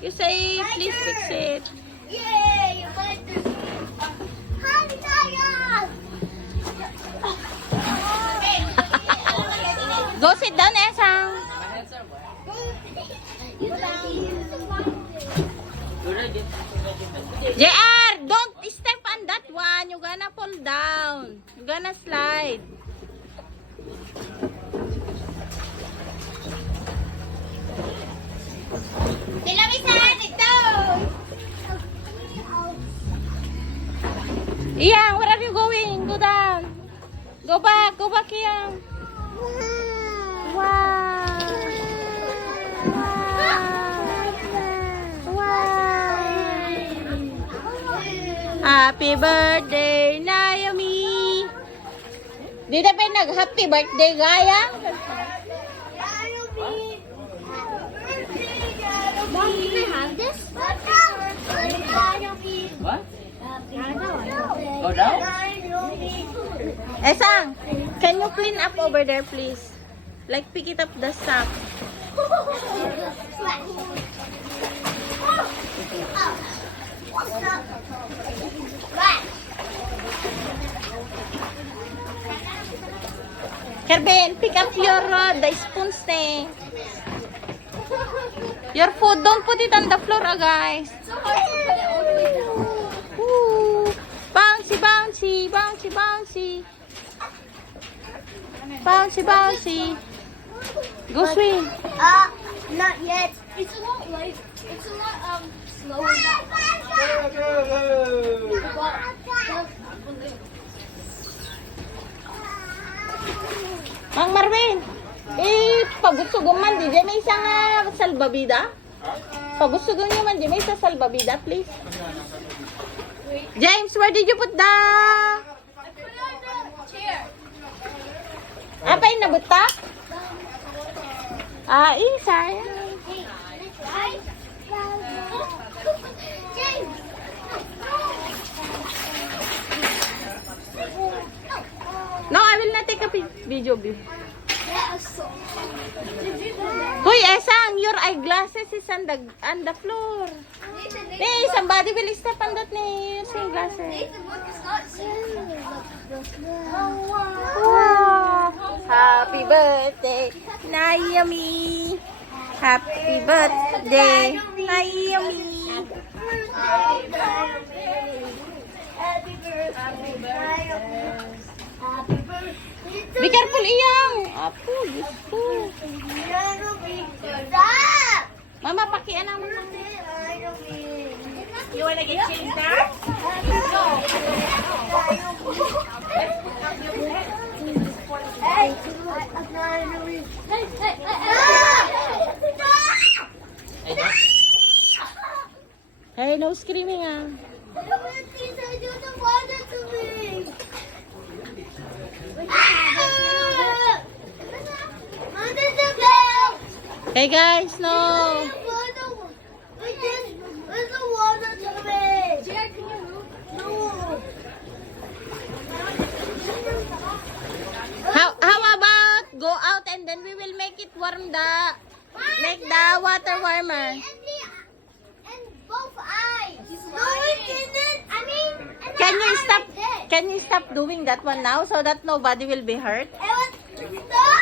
You say, please fix it. Yay! You got this. Hi, Taya! Go sit down, Esang. JR, don't step on that one. You're gonna fall down. You're gonna slide. Bilamisan ito! Iyang, where are you going? Go down. Go back, Iyang. Wow. Happy birthday, Naomi. Di na pa nag-happy birthday, Gaya? Mom, can I have this? What? Go down? Esang, can you clean up over there, please? Like, pick it up the stuff. Kerben, pick up your the spoons, ne. Your food, don't put it on the floor, guys. Ooh. Bouncy, bouncy, bouncy, bouncy. Bouncy, bouncy. Go swing. Not yet. It's a lot slower. Mang Marvin, pagusugong man, di dyan may isang salbabida? Pagusugong nyo man, di may isang salbabida, please. James, where did you put the... Apa yung nabuta? Isa. No, I will not take a video of you. Hoy, Esang, your eyeglasses is on the floor. Hey, somebody will step on that using glasses. Wow. Happy birthday, Naomi. Happy birthday, Naomi. Be careful, Iyang. Apo, Diyos ko. Mama, pakian naman. You wanna get changed now? Hey, no screaming, Hey guys, no. How about go out and then we will make it warm make the water warmer. And both eyes. No, we didn't. I mean, Can you stop doing that one now so that nobody will be hurt? Stop!